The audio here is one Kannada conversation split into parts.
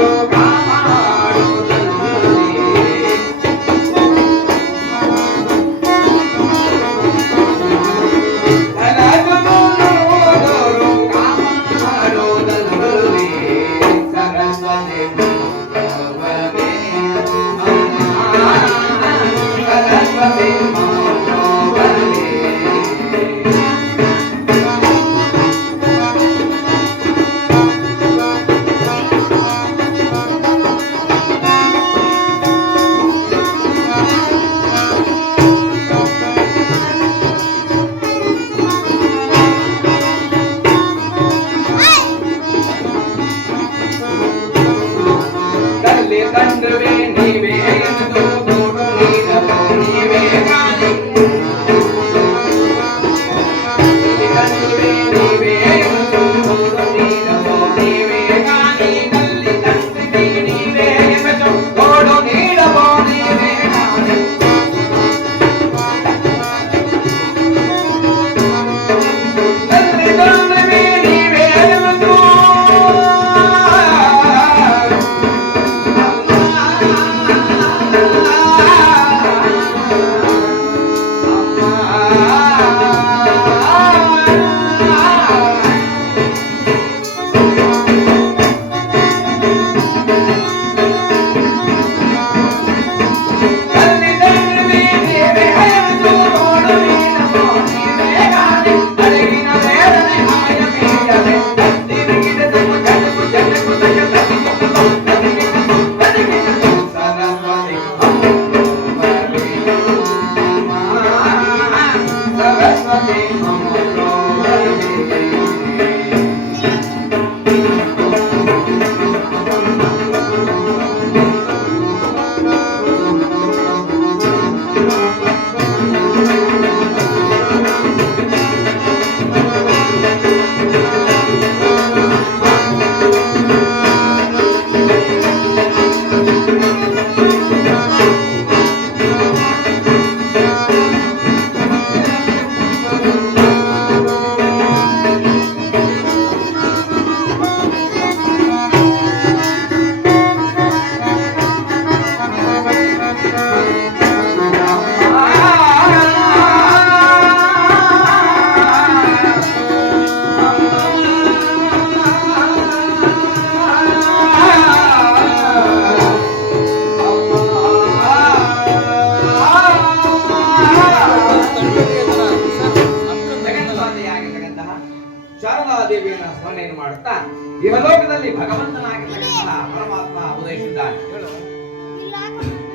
Bye.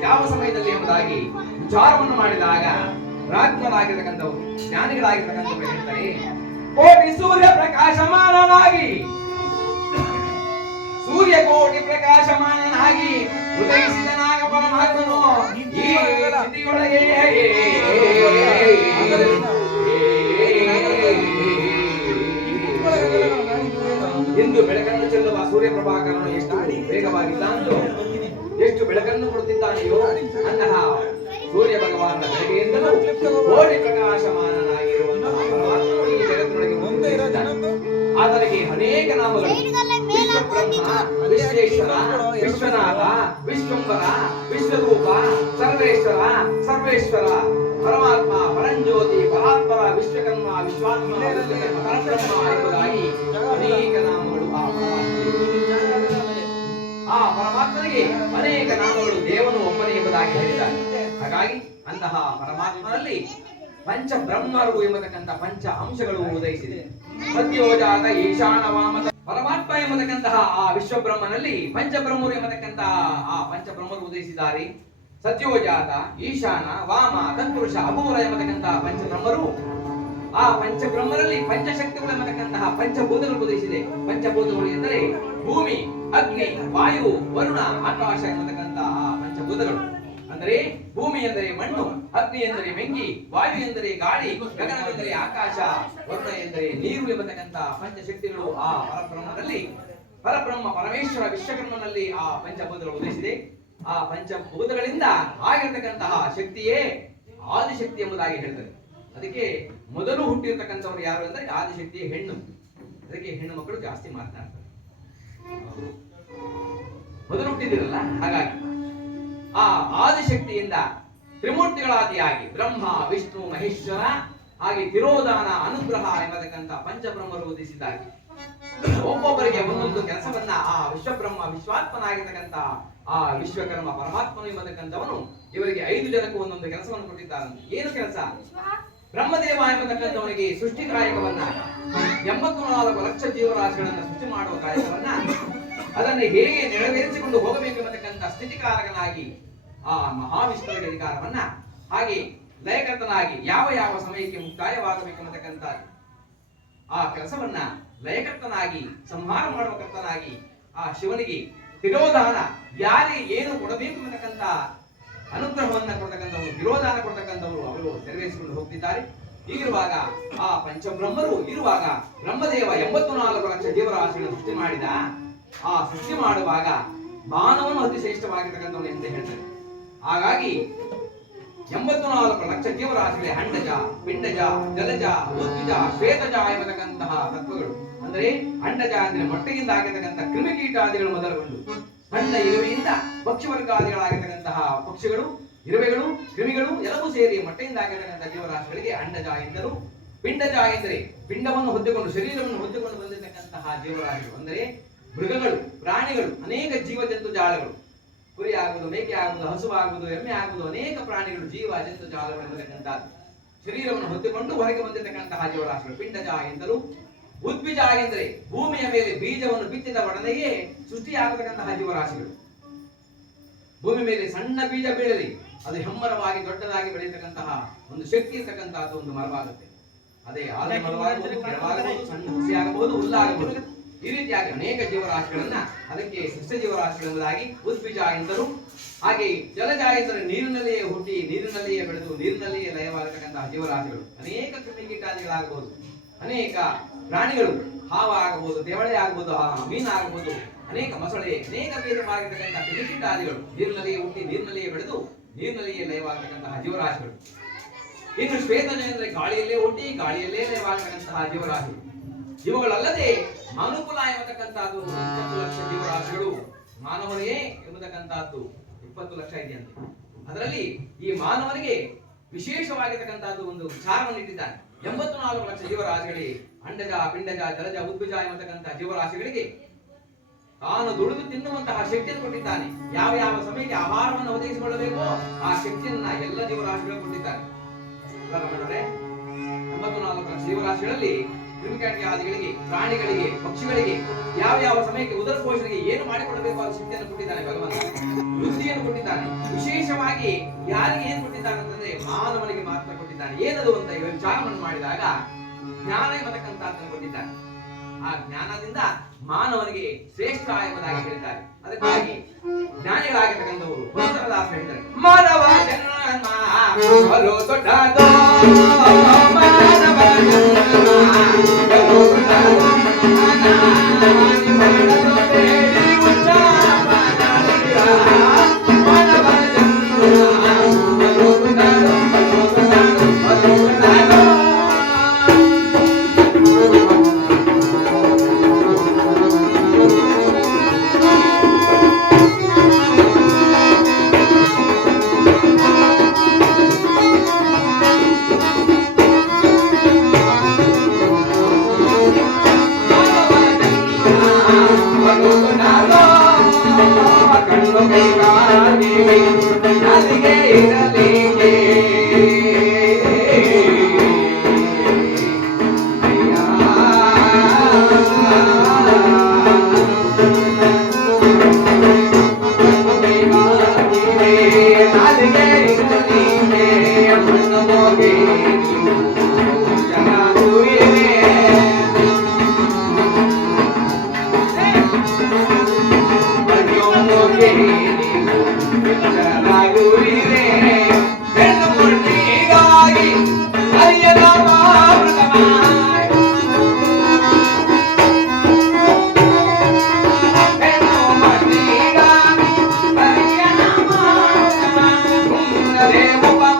ಯಾವ ಸಮಯದಲ್ಲಿ ಎಂಬುದಾಗಿ ವಿಚಾರವನ್ನು ಮಾಡಿದಾಗ ರಾಜ್ಞರಾಗಿರ್ತಕ್ಕಂಥವ್ರು ಜ್ಞಾನಿಗಳಾಗಿರ್ತಕ್ಕಂಥವ್ರು ಹೇಳ್ತಾರೆ ಕೋಟಿ ಸೂರ್ಯ ಪ್ರಕಾಶಮಾನನಾಗಿ. ಸೂರ್ಯ ಕೋಟಿ ಪ್ರಕಾಶಮಾನನಾಗಿ ಉದಯಿಸಿದನಾಗ ಪರಮಾತ್ಮನು ಈ ಸ್ಥಿತಿಯೊಳಗೆ. ಇಂದು ಬೆಳಕನ್ನು ಚೆಲ್ಲುವ ಸೂರ್ಯ ಪ್ರಭಾಕರನು ಎಷ್ಟು ವೇಗವಾಗಿದ್ದಾನೋ ಎಷ್ಟು ಬೆಳಕನ್ನು ಕೊಡುತ್ತಿದ್ದಾನೆಯೋ ಅಂತಹ ಸೂರ್ಯ ಭಗವಾನನ ಬೆಳಗ್ಗೆಯಿಂದಲೂ ಕೋಟಿ ಪ್ರಕಾಶಮಾನನಾಗಿರುವಂತಹ ಈ ಜಗತ್ತಿನೊಳಗೆ ಮುಂದೆ ಆತನಿಗೆ ಅನೇಕ ನಾಮಗಳು ವಿಶ್ವೇಶ್ವರ, ವಿಶ್ವನಾಥ ವಿಶ್ವಂಬರ ವಿಶ್ವರೂಪ, ಸರ್ವೇಶ್ವರ ಸರ್ವೇಶ್ವರ, ಪರಮಾತ್ಮ, ಪರಂಜ್ಯೋತಿ ಪರಾತ್ಮರ ವಿಶ್ವಕರ್ಮ, ವಿಶ್ವಾತ್ಮ ಪರಬ್ರಹ್ಮ ಎಂಬುದಾಗಿ ಅನೇಕ ಪರಮಾತ್ಮನಿಗೆ. ಆ ಪರಮಾತ್ಮನಿಗೆ ಅನೇಕ ನಾಮಗಳು ದೇವನು ಒಬ್ಬನೇ ಎಂಬುದಾಗಿ ಹೇಳಿದ್ದಾರೆ. ಹಾಗಾಗಿ ಅಂತಹ ಪರಮಾತ್ಮನಲ್ಲಿ ಪಂಚ ಬ್ರಹ್ಮರು ಎಂಬತಕ್ಕಂತಹ ಪಂಚ ಅಂಶಗಳು ಉದಯಿಸಿದೆ. ಸತ್ಯೋಜಾತ ಈಶಾನ ವಾಮತ ಪರಮಾತ್ಮ ಎಂಬತಕ್ಕಂತಹ ಆ ವಿಶ್ವಬ್ರಹ್ಮನಲ್ಲಿ ಪಂಚಬ್ರಹ್ಮರು ಎಂಬತಕ್ಕಂತಹ ಆ ಪಂಚಬ್ರಹ್ಮರು ಉದಯಿಸಿದ್ದಾರೆ. ಸತ್ಯೋಜಾತ ಈಶಾನ, ವಾಮ ತತ್ಪುರುಷ ಅಪೂರ ಎಂಬತಕ್ಕಂತಹ ಪಂಚಬ್ರಹ್ಮರು ಆ ಪಂಚಬ್ರಹ್ಮರಲ್ಲಿ ಪಂಚಶಕ್ತಿಗಳು ಎಂಬತಕ್ಕಂತಹ ಪಂಚಭೂತಗಳು ಉಪದೇಶಿದೆ ಪಂಚಭೂತಗಳು ಎಂದರೆ ಭೂಮಿ, ಅಗ್ನಿ, ವಾಯು, ವರುಣ, ಆಕಾಶ ಎಂಬತಕ್ಕಂತಹ ಪಂಚಭೂತಗಳು. ಅಂದರೆ ಭೂಮಿ ಎಂದರೆ ಮಣ್ಣು, ಅಗ್ನಿ ಎಂದರೆ ಬೆಂಕಿ, ವಾಯು ಎಂದರೆ ಗಾಳಿ ಗಗನವೆಂದರೆ ಆಕಾಶ, ವರುಣ ಎಂದರೆ ನೀರು ಎಂಬತಕ್ಕಂತಹ ಪಂಚಶಕ್ತಿಗಳು ಆ ಪರಬ್ರಹ್ಮದಲ್ಲಿ. ಪರಬ್ರಹ್ಮ ಪರಮೇಶ್ವರ ವಿಶ್ವಕರ್ಮನಲ್ಲಿ ಆ ಪಂಚಭೂತಗಳು ಉದಯಿಸಿದೆ ಆ ಪಂಚಭೂತಗಳಿಂದ ಆಗಿರತಕ್ಕಂತಹ ಶಕ್ತಿಯೇ ಆದಿಶಕ್ತಿ ಎಂಬುದಾಗಿ ಹೇಳ್ತಾರೆ ಅದಕ್ಕೆ ಮೊದಲು ಹುಟ್ಟಿರ್ತಕ್ಕಂಥವ್ರು ಯಾರು ಅಂದ್ರೆ ಆದಿಶಕ್ತಿಯ ಹೆಣ್ಣು. ಅದಕ್ಕೆ ಹೆಣ್ಣು ಮಕ್ಕಳು ಜಾಸ್ತಿ ಮಾತನಾಡ್ತಾರೆ. ಮೊದಲು ಹುಟ್ಟಿದಿರಲ್ಲ ಹಾಗಾಗಿ. ಆ ಆದಿಶಕ್ತಿಯಿಂದ ತ್ರಿಮೂರ್ತಿಗಳಾದಿಯಾಗಿ ಬ್ರಹ್ಮ, ವಿಷ್ಣು, ಮಹೇಶ್ವರ, ಹಾಗೆ ತಿರೋದಾನ ಅನುಗ್ರಹ ಎಂಬತಕ್ಕಂಥ ಪಂಚಬ್ರಹ್ಮರು ಉದಿಸಿದ್ದಾರೆ ಒಬ್ಬೊಬ್ಬರಿಗೆ ಒಂದೊಂದು ಕೆಲಸವನ್ನ ಆ ವಿಶ್ವಬ್ರಹ್ಮ ವಿಶ್ವಾತ್ಮನಾಗಿರ್ತಕ್ಕಂಥ ಆ ವಿಶ್ವಕರ್ಮ ಪರಮಾತ್ಮನು ಎಂಬತಕ್ಕಂಥವನು ಇವರಿಗೆ ಐದು ಜನಕ್ಕೂ ಒಂದೊಂದು ಕೆಲಸವನ್ನು ಕೊಟ್ಟಿದ್ದಾರೆ ಏನು ಕೆಲಸ? ಬ್ರಹ್ಮದೇವ ಎಂಬತಕ್ಕಂಥವನಿಗೆ ಸೃಷ್ಟಿ ಕಾಯಕವನ್ನ ಎಂಬತ್ತು ನಾಲ್ಕು ಲಕ್ಷ ಜೀವರಾಶಿಗಳನ್ನ ಸೃಷ್ಟಿ ಮಾಡುವ ಕಾಯಕವನ್ನ, ಅದನ್ನು ಹೇಗೆ ನೆರವೇರಿಸಿಕೊಂಡು ಹೋಗಬೇಕು ಎಂಬತಕ್ಕಂಥ ಸ್ಥಿತಿಕಾರಕನಾಗಿ ಆ ಮಹಾವಿಷ್ಣುವಿನ ಅಧಿಕಾರವನ್ನ, ಹಾಗೆ ಲಯಕರ್ತನಾಗಿ ಯಾವ ಯಾವ ಸಮಯಕ್ಕೆ ಮುಕ್ತಾಯವಾಗಬೇಕು ಎಂಬತಕ್ಕಂಥ ಆ ಕೆಲಸವನ್ನ ಲಯಕರ್ತನಾಗಿ, ಸಂಹಾರ ಮಾಡುವ ಕರ್ತನಾಗಿ ಆ ಶಿವನಿಗೆ ತಿರೋಧಾನ, ಯಾರಿಗೆ ಏನು ಕೊಡಬೇಕು ಎಂಬತಕ್ಕಂಥ ಅನುಗ್ರಹವನ್ನ ಕೊಡ್ತಕ್ಕಂಥವ್ರು, ವಿರೋಧಾನ ಕೊಡ್ತಕ್ಕಂಥವ್ರು ಅವರು ನೆರವೇರಿಸಿಕೊಂಡು ಹೋಗ್ತಿದ್ದಾರೆ. ಹೀಗಿರುವಾಗ ಆ ಪಂಚಬ್ರಹ್ಮರು ಇರುವಾಗ ಬ್ರಹ್ಮದೇವ ಎಂಬತ್ತು ನಾಲ್ಕು ಲಕ್ಷ ದೇವರಾಶಿಗಳನ್ನು ಸೃಷ್ಟಿ ಮಾಡಿದ, ಆ ಸೃಷ್ಟಿ ಮಾಡುವಾಗ ಮಾನವನು ಅತಿ ಶ್ರೇಷ್ಠವಾಗಿರ್ತಕ್ಕಂಥವನು ಎಂದು ಹೇಳ್ತಾರೆ? ಹಾಗಾಗಿ ಎಂಬತ್ತು ನಾಲ್ಕು ಲಕ್ಷ ಜೀವರಾಶಿಗಳೇ ಅಂಡಜ ಪಿಂಡಜ, ಜಲಜ ಉದ್ವಿಜ ಶ್ವೇತಜ ಎಂಬತಕ್ಕಂತಹ ತತ್ವಗಳು. ಅಂದ್ರೆ ಅಂಡಜ ಅಂದ್ರೆ ಮೊಟ್ಟೆಯಿಂದ ಆಗಿರ್ತಕ್ಕಂಥ ಕ್ರಿಮಿಕೀಟಾದಿಗಳು ಮೊದಲುಗೊಂಡು. ಸಣ್ಣ ಇರುವೆಯಿಂದ ಪಕ್ಷಿವರ್ಗಾದಿಗಳಾಗಿರ್ತಕ್ಕಂತಹ ಪಕ್ಷಿಗಳು, ಇರುವೆಗಳು, ಕ್ರಿಮಿಗಳು ಎಲ್ಲವೂ ಸೇರಿ ಮೊಟ್ಟೆಯಿಂದ ಆಗಿರ್ತಕ್ಕಂಥ ಜೀವರಾಶಿಗಳಿಗೆ ಅಂಡಜ ಎಂದರು ಪಿಂಡಜ ಎಂದರೆ ಪಿಂಡವನ್ನು ಹೊದ್ದುಕೊಂಡು, ಶರೀರವನ್ನು ಹೊದ್ದುಕೊಂಡು ಬಂದಿರತಕ್ಕಂತಹ ಜೀವರಾಶಿಗಳು ಅಂದರೆ ಮೃಗಗಳು, ಪ್ರಾಣಿಗಳು, ಅನೇಕ ಜೀವ ಜಂತು ಜಾಲಗಳು. ಕುರಿ ಆಗುವುದು, ಮೇಕೆ ಆಗುವುದು, ಹಸು ಆಗುವುದು, ಎಮ್ಮೆ ಆಗುವುದು, ಅನೇಕ ಪ್ರಾಣಿಗಳು ಜೀವ ಜಂತು ಜಾಲಗಳು ಶರೀರವನ್ನು ಹೊತ್ತುಕೊಂಡು ಹೊರಗೆ ಬಂದಿರತಕ್ಕಂತಹ ಜೀವರಾಶಿಗಳು ಪಿಂಡಜ ಎಂದರು ಉದ್ಬೀಜ ಆಗಿದ್ದರೆ ಭೂಮಿಯ ಮೇಲೆ ಬೀಜವನ್ನು ಬಿತ್ತಿದ ಒಡನೆಯೇ ಸೃಷ್ಟಿಯಾಗತಕ್ಕಂತಹ ಜೀವರಾಶಿಗಳು ಭೂಮಿ ಮೇಲೆ ಸಣ್ಣ ಬೀಜ ಬೀಳಲಿ ಅದು ಹೆಮ್ಮರವಾಗಿ ದೊಡ್ಡದಾಗಿ ಬೆಳೆಯತಕ್ಕಂತಹ ಒಂದು ಶಕ್ತಿ ಇರತಕ್ಕಂತಹ ಒಂದು ಮರವಾಗುತ್ತೆ. ಅದೇ ಮರವಾಗಬಹುದು ಸಣ್ಣ ಹುಸಿ ಆಗಬಹುದು ಹುಲ್ಲಾಗಬಹುದು ಈ ರೀತಿಯಾಗಿ ಅನೇಕ ಜೀವರಾಶಿಗಳನ್ನ ಅದಕ್ಕೆ ಸಸ್ಯ ಜೀವರಾಶಿಗಳೆಂಬುದಾಗಿ ಉದ್ಬೀಜ ಎಂದರು. ಹಾಗೆ ಜಲಜ ಎಂದರೆ ನೀರಿನಲ್ಲಿಯೇ ಹುಟ್ಟಿ ನೀರಿನಲ್ಲಿಯೇ ಬೆಳೆದು ನೀರಿನಲ್ಲಿಯೇ ಲಯವಾಗತಕ್ಕಂತಹ ಜೀವರಾಶಿಗಳು ಅನೇಕ ಕ್ರಿಮಿಕೀಟಾದಿಗಳಾಗಬಹುದು ಅನೇಕ ಪ್ರಾಣಿಗಳು. ಹಾವ ಆಗಬಹುದು ದೇವಳೆ ಆಗಬಹುದು ಮೀನು ಆಗಬಹುದು, ಅನೇಕ ಮೊಸಳೆ, ಅನೇಕ ವಿಧವಾಗಿರ್ತಕ್ಕಂತಹ ಆದಿಗಳು. ನೀರಿನಲ್ಲಿಯೇ ಹುಟ್ಟಿ ನೀರಿನಲ್ಲಿಯೇ ಬೆಳೆದು ನೀರಿನಲ್ಲಿಯೇ ಲಯವಾಗತಕ್ಕಂತಹ ಜೀವರಾಶಿಗಳು. ಇನ್ನು ಶ್ವೇತನೆ ಅಂದ್ರೆ ಗಾಳಿಯಲ್ಲೇ ಹುಟ್ಟಿ, ಗಾಳಿಯಲ್ಲೇ ಲಯವಾಗತಕ್ಕಂತಹ ಜೀವರಾಶಿಗಳು ಇವುಗಳಲ್ಲದೆ ಅನುಕೂಲ ಎಂಬತಕ್ಕಂತಹದ್ದು ಇಪ್ಪತ್ತು ಲಕ್ಷ ಜೀವರಾಶಿಗಳು. ಮಾನವನೇ ಎಂಬತಕ್ಕಂತಹದ್ದು ಇಪ್ಪತ್ತು ಲಕ್ಷ ಇದೆಯಂತೆ. ಅದರಲ್ಲಿ ಈ ಮಾನವನಿಗೆ ವಿಶೇಷವಾಗಿರ್ತಕ್ಕಂತಹದ್ದು ಒಂದು ವಿಚಾರವನ್ನು ಇಟ್ಟಿದ್ದಾನೆ ಎಂಬತ್ತು ನಾಲ್ಕು ಲಕ್ಷ ಜೀವರಾಶಿಗಳಿಗೆ ಅಂಡಜ, ಪಿಂಡಜ, ಜಲಜ, ಉದ್ಭುಜ ಎಂಬತಕ್ಕಂತಹ ಜೀವರಾಶಿಗಳಿಗೆ ತಾನು ದುಡಿದು ತಿನ್ನುವಂತಹ ಶಕ್ತಿಯನ್ನು ಕೊಟ್ಟಿದ್ದಾನೆ. ಯಾವ ಯಾವ ಸಮಯಕ್ಕೆ ಆಹಾರವನ್ನು ಒದಗಿಸಿಕೊಳ್ಳಬೇಕೋ ಆ ಶಕ್ತಿಯನ್ನ ಎಲ್ಲ ಜೀವರಾಶಿಗಳು ಕೊಟ್ಟಿದ್ದಾನೆ ಒಂಬತ್ತು ನಾಲ್ಕು ಜೀವರಾಶಿಗಳಲ್ಲಿ ಕ್ರಿಮಿಕೀಟಾದಿಗಳಿಗೆ ಪ್ರಾಣಿಗಳಿಗೆ, ಪಕ್ಷಿಗಳಿಗೆ ಯಾವ ಯಾವ ಸಮಯಕ್ಕೆ ಉದರ ಪೋಷಣೆಗೆ ಏನು ಮಾಡಿಕೊಡಬೇಕು ಆ ಶಕ್ತಿಯನ್ನು ಕೊಟ್ಟಿದ್ದಾನೆ ಭಗವಂತ. ಬುದ್ಧಿಯನ್ನು ಕೊಟ್ಟಿದ್ದಾನೆ. ವಿಶೇಷವಾಗಿ ಯಾರಿಗೆ ಏನು ಕೊಟ್ಟಿದ್ದಾನೆ ಅಂತಂದ್ರೆ ಮಾನವನಿಗೆ ಮಾತ್ರ ಕೊಟ್ಟಿದ್ದಾನೆ. ಏನದು ಅಂತ ವಿಚಾರವನ್ನು ಮಾಡಿದಾಗ ಜ್ಞಾನ ಎಂಬತಕ್ಕಂಥದ್ದನ್ನು ಕೊಟ್ಟಿದ್ದಾರೆ ಆ ಜ್ಞಾನದಿಂದ ಮಾನವನಿಗೆ ಶ್ರೇಷ್ಠ ಎಂಬುದಾಗಿ ಹೇಳಿದ್ದಾರೆ. ಅದಕ್ಕಾಗಿ ಜ್ಞಾನಿಗಳಾಗಿರ್ತಕ್ಕಂಥವರು ಮಾನವ ಜನ್ಮ. ಹಾಳು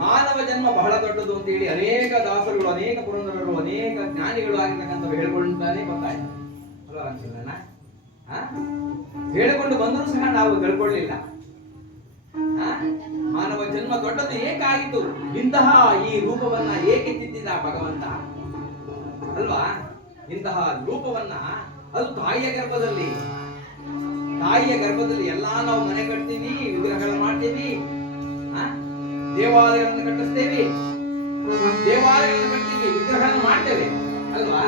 ಮಾನವ ಜನ್ಮ ಬಹಳ ದೊಡ್ಡದು ಅಂತ ಹೇಳಿ ಅನೇಕ ದಾಸರುಗಳು, ಅನೇಕ ಪುರಂದರರು ಅನೇಕ ಜ್ಞಾನಿಗಳು ಆಗಿರ್ತಕ್ಕಂಥ ಹೇಳ್ಕೊಂಡಾನೆ ಗೊತ್ತಾಯ್ತು? ಹೇಳಿಕೊಂಡು ಬಂದರೂ ಸಹ ನಾವು ಗೆಳ್ಕೊಳ್ಳಿಲ್ಲ ಮಾನವ ಜನ್ಮ ದೊಡ್ಡದು ಏಕಾಯಿತು. ಇಂತಹ ಈ ರೂಪವನ್ನ ಏಕೆ ತಿದ್ದಿದ ಭಗವಂತ? ಅಲ್ವಾ? ಇಂತಹ ರೂಪವನ್ನ ಅದು ತಾಯಿಯ ಗರ್ಭದಲ್ಲಿ ತಾಯಿಯ ಗರ್ಭದಲ್ಲಿ ಎಲ್ಲಾ ನಾವು ಮನೆ ಕಟ್ತೀವಿ ವಿಗ್ರಹಗಳನ್ನು ಮಾಡ್ತೀವಿ? ದೇವಾಲಯಗಳನ್ನು ಕಟ್ಟಿಸ್ತೇವೆ. ದೇವಾಲಯಗಳನ್ನು ಕಟ್ತೀವಿ, ವಿಗ್ರಹಗಳನ್ನು ಮಾಡ್ತೇವೆ, ಅಲ್ವಾ?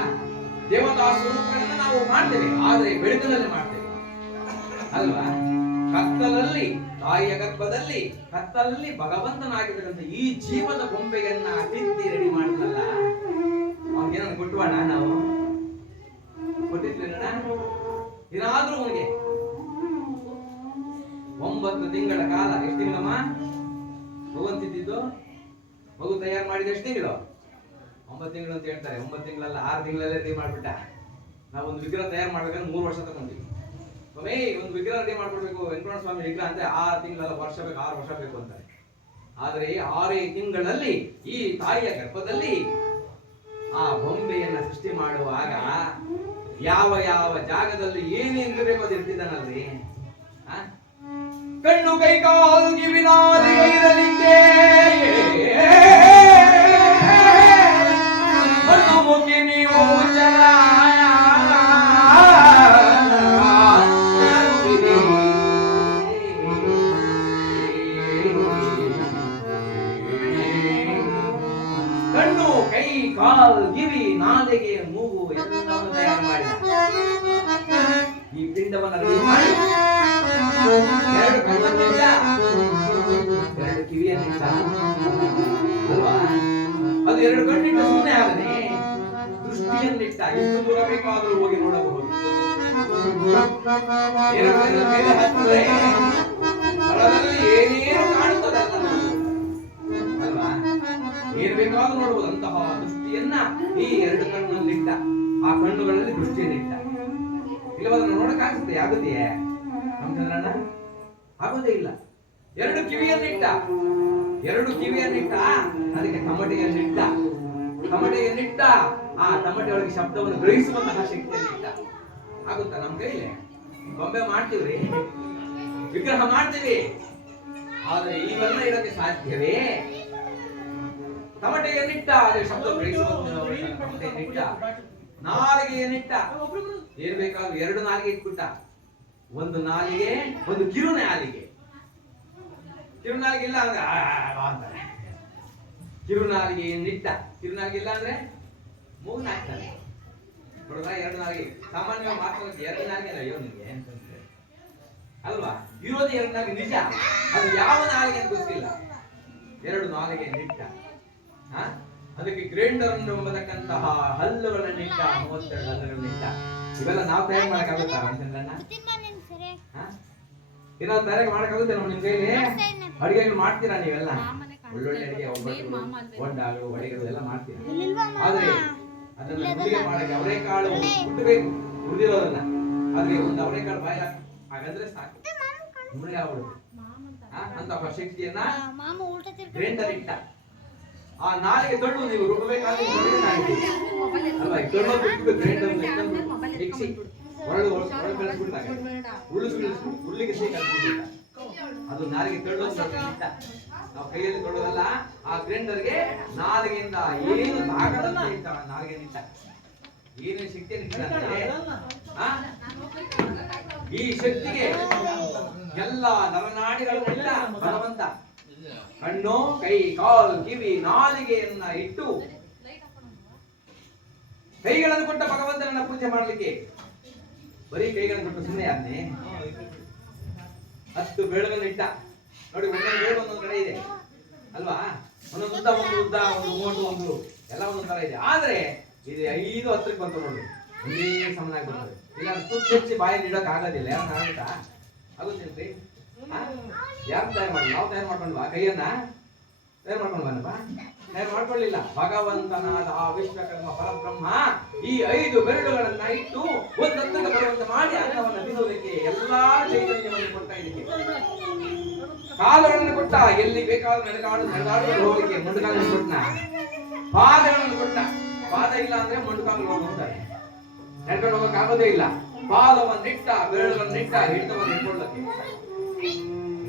ದೇವತಾ ಸ್ವರೂಪಗಳನ್ನ ನಾವು ಮಾಡ್ತೇವೆ, ಆದ್ರೆ ಬೆಳಕಿನಲ್ಲಿ ಮಾಡ್ತೇವೆ, ಅಲ್ವಾ? ಕತ್ತಲಲ್ಲಿ, ತಾಯಿಯ ಗರ್ಭದಲ್ಲಿ, ಕತ್ತಲಲ್ಲಿ ಭಗವಂತನಾಗಿರ್ತಕ್ಕಂಥ ಈ ಜೀವದ ಬೊಂಬೆಯನ್ನ ತಿದ್ದಿ ರೆಡಿ ಮಾಡ್ತಲ್ಲ? ಅವನಿಗೇನ ಕೊಟ್ಟುವಣ ನಾವು? ಕೊಟ್ಟಿದ್ಲೇನ ಏನಾದ್ರೂ ಅವನಿಗೆ ಒಂಬತ್ತು ತಿಂಗಳ ಕಾಲ, ಎಷ್ಟು ತಿಂಗಳಮ್ಮ ಮಗುವಂತಿದ್ದು ಮಗು ತಯಾರು ಮಾಡಿದ ಎಷ್ಟು ತಿಂಗಳು? ಒಂಬತ್ತು ತಿಂಗಳು ಅಂತ ಹೇಳ್ತಾರೆ. ಒಂಬತ್ತು ತಿಂಗಳಲ್ಲ, ಆರು ತಿಂಗಳಲ್ಲೇ ರೆಡಿ ಮಾಡಿಬಿಟ್ಟ. ನಾವು ಒಂದು ವಿಗ್ರಹ ತಯಾರು ಮಾಡ್ಬೇಕಂದ್ರೆ ಮೂರು ವರ್ಷ ತಗೊಂಡಿವಿ. ಸ್ವಾಮಿ, ಒಂದು ವಿಗ್ರಹ ರೆಡಿ ಮಾಡ್ಕೊಡ್ಬೇಕು, ವೆಂಕಟರಮಣ ಸ್ವಾಮಿ ವಿಗ್ರಹ ಅಂದ್ರೆ ಆರು ತಿಂಗಳಲ್ಲ, ವರ್ಷ ಬೇಕು, ಆರು ವರ್ಷ ಬೇಕು ಅಂತಾರೆ. ಆದ್ರೆ ಆರೇ ತಿಂಗಳಲ್ಲಿ ಈ ತಾಯಿಯ ಗರ್ಭದಲ್ಲಿ ಆ ಬೊಂಬೆಯನ್ನ ಸೃಷ್ಟಿ ಮಾಡುವಾಗ ಯಾವ ಯಾವ ಜಾಗದಲ್ಲಿ ಏನೇನು ಇರಬೇಕು ಅದು? ಕಣ್ಣು ಕೈ ಕಾಲು ಕಿವಿನಾದಿ ಇರಲಿಕ್ಕೆ ಮುಖಿ ಕಣ್ಣು ಕೈ ಕಾಲು ಗಿವಿ ನಾಲಿಗೆ ಮೂಗು ಈ ಪಿಂಡವನ್ನು ಎರಡು ಎರಡು ಅದು ಎರಡು ಕಣ್ಣಿಟ್ಟು ಸುಮ್ಮನೆ ಆಗದೆ ದೃಷ್ಟಿಯನ್ನಿಟ್ಟ ಎಷ್ಟು ದೂರ ಹೋಗಿ ನೋಡಬಹುದು. ಏನೇನು ಕಾಣುತ್ತದೆ ಅಲ್ವಾ? ಏನ್ ಬೇಕಾದ್ರೂ ನೋಡಬಹುದು. ಅಂತಹ ದೃಷ್ಟಿಯನ್ನ ಈ ಎರಡು ಕಣ್ಣಲ್ಲಿಟ್ಟ, ಆ ಕಣ್ಣುಗಳಲ್ಲಿ ದೃಷ್ಟಿಯನ್ನಿಟ್ಟ ಇಲ್ಲವಾದ್ರೆ ನೋಡಕ್ಕಾಗುತ್ತೆ ಆಗುತ್ತೆಯೇ ನಮ್ ಚಂದ್ರಣ್ಣ ಆಗೋದೇ ಇಲ್ಲ. ಎರಡು ಕಿವಿಯನ್ನಿಟ್ಟ ಎರಡು ಕಿವಿಯನ್ನಿಟ್ಟ ಅದಕ್ಕೆ ತಮಟೆಯನ್ನಿಟ್ಟ ತಮಟೆಯನ್ನಿಟ್ಟ ಆ ತಮಟೆ ಒಳಗೆ ಶಬ್ದವನ್ನು ಗ್ರಹಿಸುವಂತಹ ಶಕ್ತಿಯನ್ನಿಟ್ಟ ಆಗುತ್ತಾ ನಮ್ ಕೈಲಿ? ಬೊಂಬೆ ಮಾಡ್ತೀವ್ರಿ? ವಿಗ್ರಹ ಮಾಡ್ತೀವಿ. ಆದ್ರೆ ಇವೆಲ್ಲ ಇಡೋಕೆ ಸಾಧ್ಯವೇ? ತಮಟೆಯನ್ನಿಟ್ಟ ಅದೇ ಶಬ್ದ ಗ್ರಹಿಸುವಂತ ನಾಲಿಗೆ ಏನಿಟ್ಟ ಏನ್ ಬೇಕಾದ್ರೂ ಎರಡು ನಾಲಿಗೆ ಇಟ್ಬಿಟ್ಟ. ಒಂದು ನಾಲಿಗೆ, ಒಂದು ಕಿರು ನಾಲಿಗೆ ಕಿರು ನಾಲಿಗೆ ಇಲ್ಲ ಅಂದ್ರೆ ಅಂತಾರೆ. ಕಿರು ನಿಟ್ಟ? ಕಿರು ನಾಲಿಗೆ ಇಲ್ಲ ಅಂದ್ರೆ ಮೂಗ್ನ ಹಾಕ್ತಾನೆ ಎರಡು ನಾಲಿಗೆ. ಸಾಮಾನ್ಯವಾಗಿ ಮಾತಾಡೋದು ಎರಡು ನಾಲಿಗೆ ಅಲ್ಲ ಅಂತಂದ್ರೆ ಅಲ್ವಾ? ಇರೋದು ಎರಡು ನಾಲಿಗೆ ನಿಜ. ಅದು ಯಾವ ನಾಲಿಗೆ ಅಂತ ಗೊತ್ತಿಲ್ಲ. ಎರಡು ನಾಲಿಗೆ ನಿಟ್ಟ. ಅದಕ್ಕೆ ಗ್ರೈಂಡರ್ ಎಂಬತಕ್ಕಂತಹ ಹಲ್ಲುಗಳನ್ನಿಟ್ಟ ಮೂವತ್ತೆರಡು ಹಲ್ಲುಗಳನ್ನಿಟ್ಟ ಇವೆಲ್ಲ ನಾವು ತಯಾರು ಮಾಡಕ್ಕಾಗುತ್ತಾ, ರಾಮಚಂದ್ರಣ್ಣ? ಏನಾದ್ರು ತಯಾರು ಮಾಡಕ್ಕಾಗುತ್ತೆ ನಮ್ಮ ನಿಮ್ ಕೈಲಿ ಅಡಿಗೆ ಮಾಡ್ತೀರಾ ನೀವೆಲ್ಲ? ಒಳ್ಳೊಳ್ಳೆ ಅಡಿಗೆ ಒಬ್ಬಟ್ಟು ಬೋಂಡಾಗಳು ವಡೆಗಳು ಎಲ್ಲ ಮಾಡ್ತೀರಾ? ಆದ್ರೆ ಅದನ್ನ ಹುಡುಗೆ ಮಾಡಕ್ಕೆ ಅವರೆಕಾಳು ಹುಟ್ಟಬೇಕು ಹುರಿದಿರೋದನ್ನ ಆದ್ರೆ ಒಂದು ಅವರೆಕಾಳು ಬಾಯ ಹಾಗಂದ್ರೆ ಸಾಕು. ಮುಳ್ಳಿ ಅವಳು ಅಂತ ಶಕ್ತಿಯನ್ನ ಮಾಮ ಉಲ್ಟಾ ಗ್ರೈಂಡರ್ ಇಟ್ಟ. ಆ ನಾಲಿಗೆ ತೊಳ್ಳು ನೀವು ರುಬ್ಬಬೇಕಾದ್ರೆ ಗ್ರೈಂಡರ್ ಮಿಕ್ಸಿ. ಅದು ನಾಲಿಗೆ ನಾವು ಕೈಯಲ್ಲಿ ಆ ಗ್ರೈಂಡರ್ಗೆ ನಾಲಿಗೆಯಿಂದ ಏನು ನಾಲಿಗೆ ಇಟ್ಟ ಏನು ಶಕ್ತಿ? ಈ ಶಕ್ತಿಗೆ ಎಲ್ಲ ನರನಾಡಿಗಳನ್ನೆಲ್ಲ ಭಗವಂತ ಕಣ್ಣು, ಕೈ, ಕಾಲು, ಕಿವಿ, ನಾಲಿಗೆಯನ್ನ ಇಟ್ಟು ಕೈಗಳನ್ನು ಕೊಟ್ಟ ಭಗವಂತನನ್ನ ಪೂಜೆ ಮಾಡಲಿಕ್ಕೆ ಬರೀ ಕೈಗಳನ್ನು ಕೊಟ್ಟು ಸುಮ್ಮನೆ ಯಾಕೆ ಹತ್ತು ಬೆಳಗನ್ನು ಇಟ್ಟ. ನೋಡಿ, ಒಂದೊಂದು ಬೇಳು ಒಂದೊಂದು ಕಡೆ ಇದೆ. ಅಲ್ವಾ? ಒಂದೊಂದು ಉದ್ದ ಒಂದು ಉದ್ದ, ಒಂದು ಮೋಟು ಒಂದು ಎಲ್ಲ ಒಂದೊಂದು ತರ ಇದೆ. ಆದ್ರೆ, ಇದು ಐದು ಹತ್ತಕ್ಕೆ ಬಂತು ನೋಡಿ. ಒಂದೇ ಸಮನಾಗಿ ಬರ್ತದೆ ಇಲ್ಲ ತುಚ್ಚು ಹೆಚ್ಚಿ ಬಾಯಲ್ಲಿ ಇಡಕ್ ಆಗೋದಿಲ್ಲ. ಯಾರು ಆಗುತ್ತಾ? ಆಗುತ್ತೇನ್ರಿ ಯಾರು ತಯಾರು ಮಾಡಿ ನಾವು ತಯಾರು ಮಾಡ್ಕೊಂಡ್ವಾ? ಕೈಯನ್ನ? ತಯಾರು ಮಾಡ್ಕೊಂಡು ಬನ್ನಪ್ಪ ತಯಾರು ಮಾಡ್ಕೊಳ್ಳಿಲ್ಲ? ಭಗವಂತನಾದ ಆ ವಿಶ್ವಕರ್ಮ ಪರಬ್ರಹ್ಮ ಈ ಐದು ಬೆರಳುಗಳನ್ನ ಇಟ್ಟು ಒಂದೊಂದಕ್ಕೆ ಬರುವಂತ ಮಾಡಿ ಅನ್ನವನ್ನು ಬಿಡುವುದಕ್ಕೆ ಎಲ್ಲಾ ಚೈತನ್ಯವನ್ನು ಕೊಟ್ಟ ಇದಕ್ಕೆ. ಕಾಲುಗಳನ್ನು ಕೊಟ್ಟ, ಎಲ್ಲಿ ಬೇಕಾದ್ರೂ ನಡೆದಾಡು ನಡೆದಾಡು ಹೋಗಲಿಕ್ಕೆ ಮುಂಡುಕಾಲನ್ನು ಕೊಟ್ಟ ಪಾದಗಳನ್ನು ಕೊಟ್ಟ ಪಾದ ಇಲ್ಲ ಅಂದ್ರೆ ಮುಂಡುಕಾಲು ಹೋಗ್ತಾರೆ ನಡ್ಕೊಂಡು ಹೋಗಕ್ ಆಗೋದೇ ಇಲ್ಲ. ಪಾದವನ್ನಿಟ್ಟ, ಬೆರಳುಗಳನ್ನಿಟ್ಟ, ಹಿಡಿತವನ್ನು ಇಟ್ಕೊಳ್ಳಕ್ಕೆ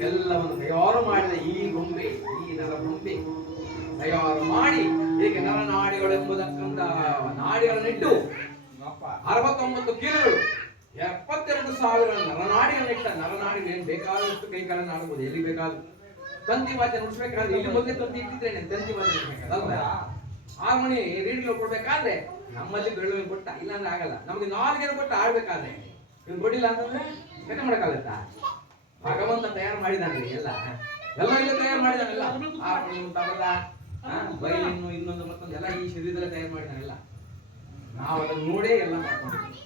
ಎಲ್ಲವನ್ನು ತಯಾರು ಮಾಡಿದ ಈ ಗೊಂಬೆ ಈ ನರ ಗೊಂಬೆ ತಯಾರು ಮಾಡಿ ಹೀಗೆ ನರನಾಡಿಗಳೆಂಬುದಕ್ಕಂತ ನಾಡಿಗಳನ್ನಿಟ್ಟು ಅರವತ್ತೊಂಬತ್ತು ಕಿಲೋಗಳು ಎಪ್ಪತ್ತೆರಡು ಸಾವಿರ ನರನಾಡಿಗಳನ್ನಿಟ್ಟ ನರನಾಡಿಗಳು ಏನ್ ಬೇಕಾದಷ್ಟು ಕೈಗಳನ್ನು ಆಡಬಹುದು ಎಲ್ಲಿ ಬೇಕಾದ್ರು. ತಂತಿ ವಾದ್ಯ ನುಡಿಸ್ಬೇಕಾದ್ರೆ ಇಲ್ಲಿ ಮೊದಲೇ ತಂತಿ ಇಟ್ಟಿದ್ದೇನೆ ತಂತಿ ವಾದ್ಯ ನುಡಿಸ್ಬೇಕಾದ್ರೆ ಹಾರ್ಮೋನಿ ರೀಡಿಗೆ ಕೊಡ್ಬೇಕಾದ್ರೆ ನಮ್ಮಲ್ಲಿ ಬೆರಳು ಕೊಟ್ಟ ಇಲ್ಲಾಂದ್ರೆ ಆಗಲ್ಲ. ನಮಗೆ ನಾಲ್ಗೆ ಕೊಟ್ಟ ಆಡ್ಬೇಕಾದ್ರೆ. ಇವ್ನು ಕೊಡಿಲ್ಲ ಅಂತಂದ್ರೆ ಏನು ಮಾಡಕ್ಕಾಗತ್ತಾ? ಭಗವಂತ ತಯಾರು ಮಾಡಿದಾನೆ ಎಲ್ಲ. ಎಲ್ಲ ಇಲ್ಲ ತಯಾರು ಮಾಡಿದಾನೆಲ್ಲ? ಅಂತ ತಬಲ ವೈಲಿನ್ನು ಇನ್ನೊಂದು ಮತ್ತೊಂದು ಎಲ್ಲ ಈ ಶರೀರದಲ್ಲೇ ತಯಾರು ಮಾಡಿದಾನೆಲ್ಲ ನಾವು ಅದನ್ನು ನೋಡೇ ಎಲ್ಲ ಮಾಡ್ಕೊಂಡಿದ್ದೀವಿ.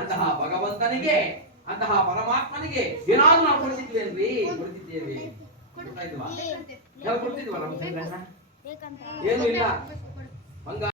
ಅಂತಹ ಭಗವಂತನಿಗೆ ಅಂತಹ ಪರಮಾತ್ಮನಿಗೆ ಏನಾದ್ರೂ ನಾವು ಕೊಡ್ತಿದ್ವೇನ್ರಿ ಕೊಡ್ತಿದ್ದೇವೆ. ಕೊಡ್ತಾ ಇದ್ವಾ? ಎಲ್ಲ ಕೊಡ್ತಿದ್ವಾ ನಮ್ಮ ಏನು ಇಲ್ಲ. ಬಂಗಾರ